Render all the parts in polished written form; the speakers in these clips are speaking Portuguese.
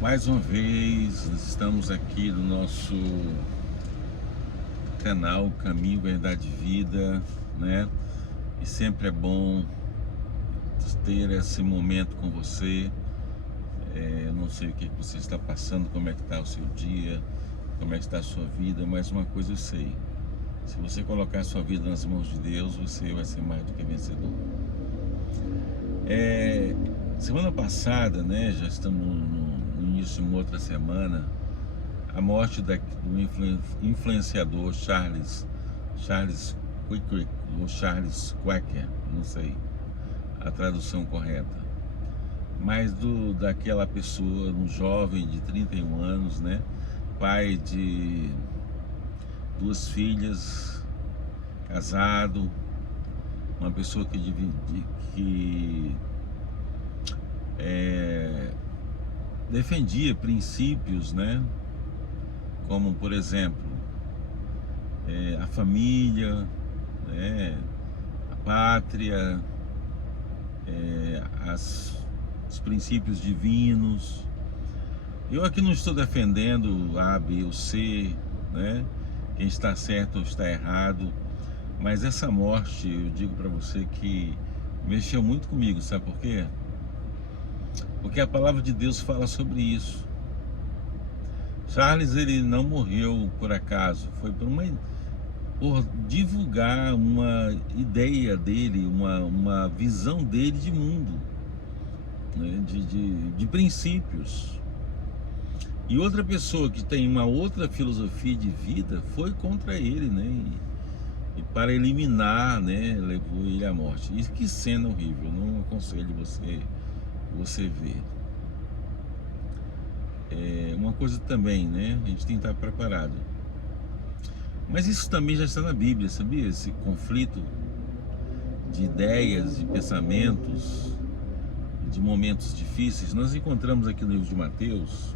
Mais uma vez, nós estamos aqui no nosso canal Caminho, Verdade e Vida, né? E sempre é bom ter esse momento com você. Eu não sei o que você está passando, como é que está o seu dia, como é que está a sua vida, mas uma coisa eu sei: se você colocar a sua vida nas mãos de Deus, você vai ser mais do que vencedor. Semana passada, né? Já estamos no início de uma outra semana. A morte do influenciador Charles Quick, ou Charles Quaker, não sei a tradução correta, mas daquela pessoa, um jovem de 31 anos, né, pai de duas filhas, casado, uma pessoa que defendia princípios, né, como, por exemplo, a família, né, a pátria, os princípios divinos. Eu aqui não estou defendendo A, B ou C, né, quem está certo ou está errado, mas essa morte, eu digo para você que mexeu muito comigo, sabe por quê? Porque a palavra de Deus fala sobre isso. Charles, ele não morreu por acaso, foi por divulgar uma ideia dele, uma visão dele de mundo, né? de princípios. E outra pessoa que tem uma outra filosofia de vida foi contra ele, né? E para eliminar, né, levou ele à morte. E que cena horrível, não aconselho você ver. Uma coisa também, né? A gente tem que estar preparado. Mas isso também já está na Bíblia, sabia? Esse conflito de ideias, de pensamentos, de momentos difíceis. Nós encontramos aqui no livro de Mateus,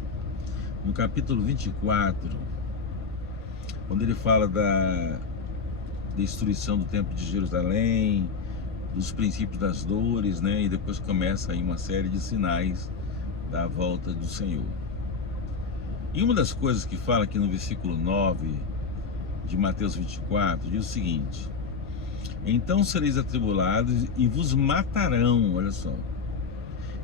no capítulo 24, quando ele fala da destruição do templo de Jerusalém, dos princípios das dores, né? E depois começa aí uma série de sinais da volta do Senhor. E uma das coisas que fala aqui no versículo 9 de Mateus 24, diz o seguinte: então sereis atribulados e vos matarão, olha só,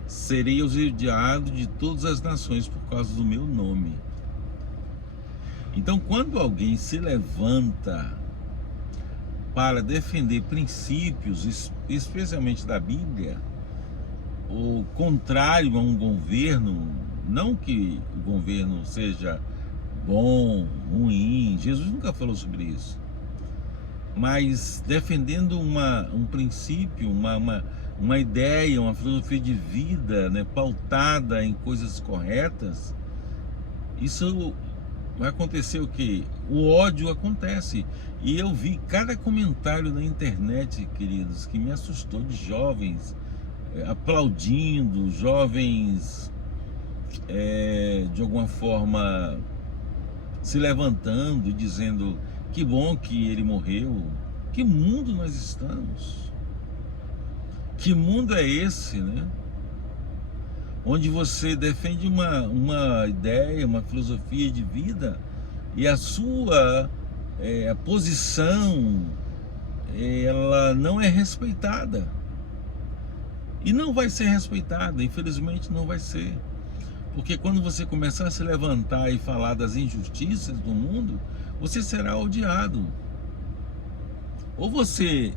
sereis odiados de todas as nações por causa do meu nome. Então, quando alguém se levanta para defender princípios, especialmente da Bíblia, ou contrário a um governo, não que o governo seja bom, ruim, Jesus nunca falou sobre isso, mas defendendo um princípio, uma ideia, uma filosofia de vida, né, pautada em coisas corretas, isso vai acontecer o quê? O ódio acontece. E eu vi cada comentário na internet, queridos, que me assustou, de jovens aplaudindo, jovens de alguma forma se levantando e dizendo que bom que ele morreu. Que mundo nós estamos? Que mundo é esse, né? Onde você defende uma ideia, uma filosofia de vida, e a sua a posição ela não é respeitada. E não vai ser respeitada, infelizmente não vai ser. Porque quando você começar a se levantar e falar das injustiças do mundo, você será odiado. Ou você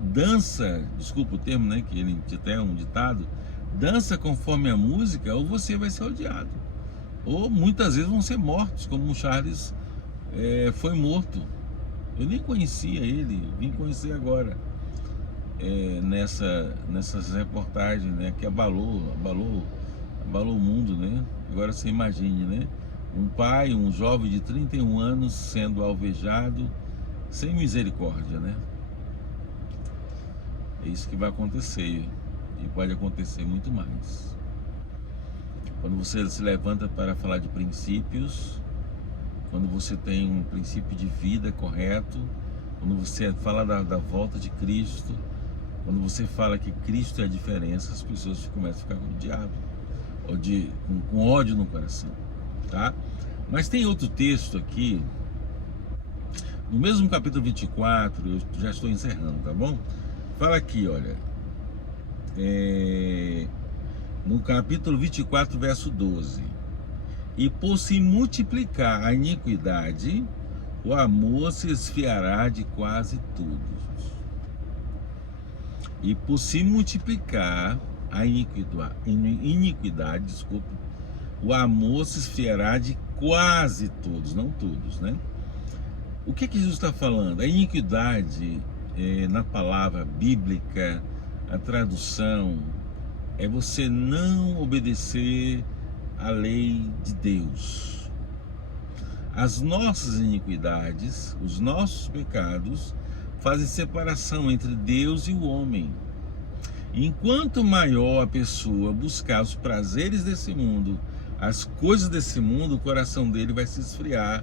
dança, desculpa o termo, né, que ele até é um ditado, dança conforme a música, ou você vai ser odiado. Ou muitas vezes vão ser mortos, como o Charles foi morto. Eu nem conhecia ele, vim conhecer agora, nessas reportagens, né, que abalou o mundo, né? Agora você imagine, né? Um jovem de 31 anos sendo alvejado sem misericórdia, né? É isso que vai acontecer, e pode acontecer muito mais. Quando você se levanta para falar de princípios, quando você tem um princípio de vida correto, quando você fala da volta de Cristo, quando você fala que Cristo é a diferença, as pessoas começam a ficar odiadas. ou com ódio no coração, tá? Mas tem outro texto aqui, no mesmo capítulo 24, eu já estou encerrando, tá bom? Fala aqui, olha, no capítulo 24, verso 12: e por se multiplicar a iniquidade, o amor se esfriará de quase todos. E por se multiplicar a iniquidade, desculpa, o amor se esfriará de quase todos, não todos, né? O que Jesus está falando? A iniquidade, na palavra bíblica, a tradução é você não obedecer à lei de Deus. As nossas iniquidades, os nossos pecados, fazem separação entre Deus e o homem. Enquanto maior a pessoa buscar os prazeres desse mundo, as coisas desse mundo, o coração dele vai se esfriar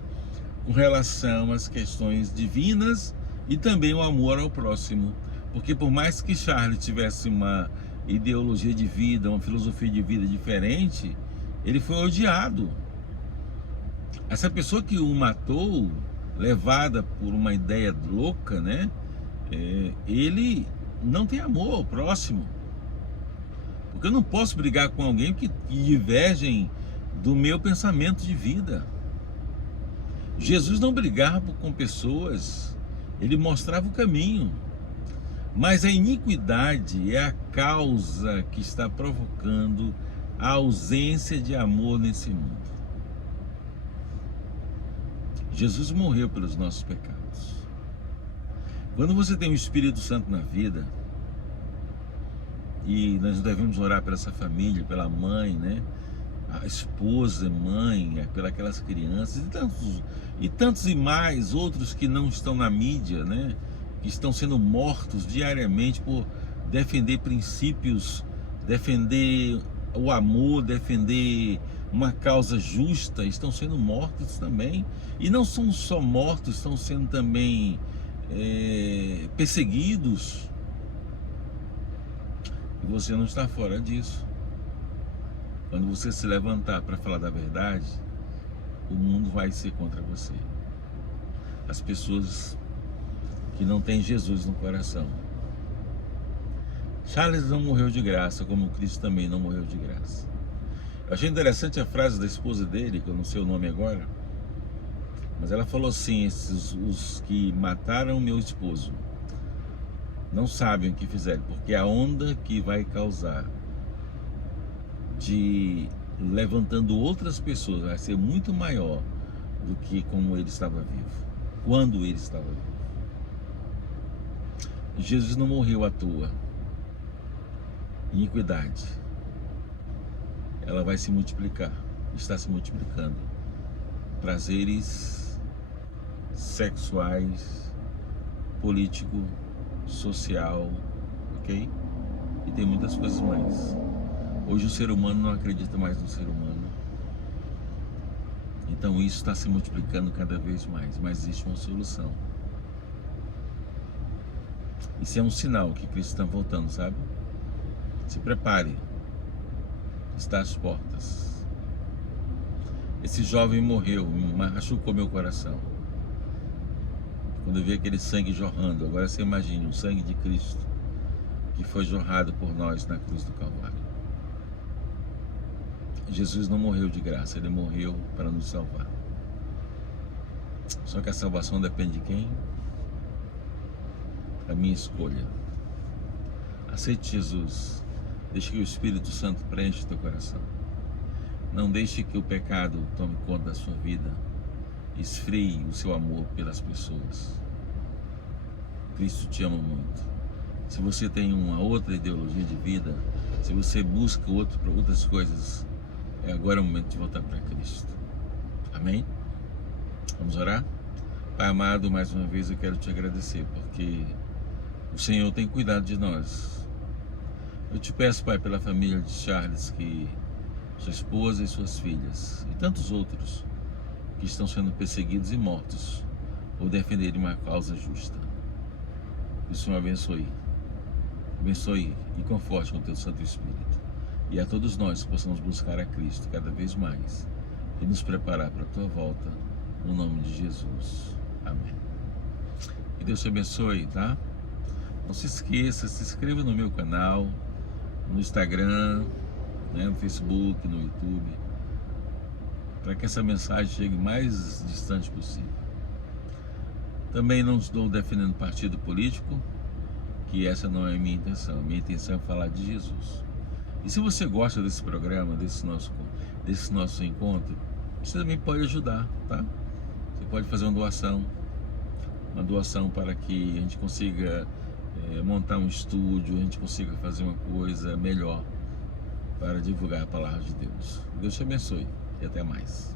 com relação às questões divinas e também o amor ao próximo. Porque por mais que Charles tivesse uma ideologia de vida, uma filosofia de vida diferente, ele foi odiado. Essa pessoa que o matou, levada por uma ideia louca, né? Ele não tem amor ao próximo. Porque eu não posso brigar com alguém que divergem do meu pensamento de vida. Jesus não brigava com pessoas, ele mostrava o caminho. Mas a iniquidade é a causa que está provocando a ausência de amor nesse mundo. Jesus morreu pelos nossos pecados. Quando você tem o Espírito Santo na vida, e nós devemos orar por essa família, pela mãe, né? A esposa, mãe, pelas crianças e tantos e mais outros que não estão na mídia, né? Que estão sendo mortos diariamente por defender princípios, defender o amor, defender uma causa justa, estão sendo mortos também. E não são só mortos, estão sendo também perseguidos. E você não está fora disso. Quando você se levantar para falar da verdade, o mundo vai ser contra você. As pessoas que não têm Jesus no coração. Charles não morreu de graça, como Cristo também não morreu de graça. Eu achei interessante a frase da esposa dele, que eu não sei o nome agora, mas ela falou assim: os que mataram meu esposo não sabem o que fizeram, porque a onda que vai causar de levantando outras pessoas vai ser muito maior do que como ele estava vivo, quando ele estava vivo. Jesus não morreu à toa. Iniquidade, ela vai se multiplicar, está se multiplicando. Prazeres sexuais, político, social, ok? E tem muitas coisas mais. Hoje o ser humano não acredita mais no ser humano. Então isso está se multiplicando cada vez mais, mas existe uma solução. Isso é um sinal que Cristo está voltando, sabe? Se prepare, está às portas. Esse jovem morreu, machucou meu coração. Quando eu vi aquele sangue jorrando, agora você imagine o sangue de Cristo que foi jorrado por nós na cruz do Calvário. Jesus não morreu de graça, ele morreu para nos salvar. Só que a salvação depende de quem? Da minha escolha. Aceite Jesus. Deixe que o Espírito Santo preencha o teu coração. Não deixe que o pecado tome conta da sua vida. Esfrie o seu amor pelas pessoas. Cristo te ama muito. Se você tem uma outra ideologia de vida, se você busca outras coisas, é agora o momento de voltar para Cristo. Amém? Vamos orar? Pai amado, mais uma vez eu quero te agradecer, porque o Senhor tem cuidado de nós. Eu te peço, Pai, pela família de Charles, que sua esposa e suas filhas, e tantos outros que estão sendo perseguidos e mortos por defenderem uma causa justa. Que o Senhor abençoe. Abençoe e conforte com o teu Santo Espírito. e a todos nós que possamos buscar a Cristo cada vez mais e nos preparar para a tua volta, no nome de Jesus. Amém. Que Deus te abençoe, tá? Não se esqueça, se inscreva no meu canal, no Instagram, né, no Facebook, no YouTube, para que essa mensagem chegue mais distante possível. Também não estou defendendo partido político, que essa não é a minha intenção. A minha intenção é falar de Jesus. E se você gosta desse programa, desse nosso encontro, você também pode ajudar, tá? Você pode fazer uma doação para que a gente consiga montar um estúdio, a gente consiga fazer uma coisa melhor para divulgar a palavra de Deus. Deus te abençoe e até mais.